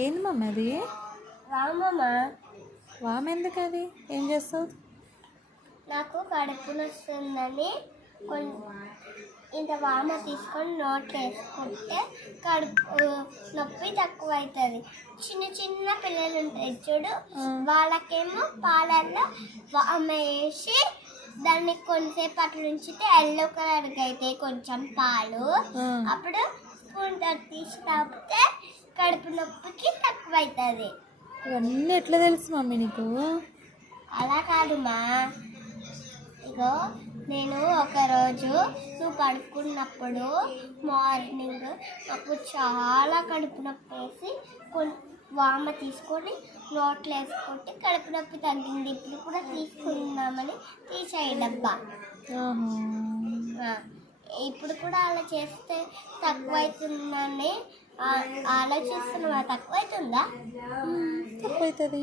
ఏంది మమ్మీ అది? రామమ్మ, వామ్ ఎందుకు అది? ఏం చేస్తావు? నాకు కడుపు నొస్తుందని ఇంత వామ తీసుకొని నోట్లో వేసుకుంటే కడుపు నొప్పి తక్కువ అవుతుంది. చిన్న చిన్న పిల్లలు ఉంటాయి చూడు, వాళ్ళకేమో పాలల్లో వామ వేసి దాన్ని కొంచెంసేపు అట్లా ఉంచితే ఎల్లో కలర్గా అవుతాయి కొంచెం పాలు. అప్పుడు స్పూన్ తీసి తాపితే కడుపు నొప్పికి తక్కువ అవుతుంది. ఇవన్నీ ఎట్లా తెలుసు మమ్మీ నీకు? అలా కాదు మా, ఇగో నేను ఒకరోజు నువ్వు పడుకున్నప్పుడు మార్నింగ్ నాకు చాలా కడుపు నొప్పి వేసి వామ తీసుకొని నోట్లో వేసుకుంటే కడుపు నొప్పి తగ్గింది. ఇప్పుడు కూడా తీసుకుందామని తీసాయి డబ్బా. ఇప్పుడు కూడా అలా చేస్తే తక్కువ అవుతుందని ఆలోచిస్తున్నావా? తక్కువ అవుతుందా? తక్కువ అవుతుంది.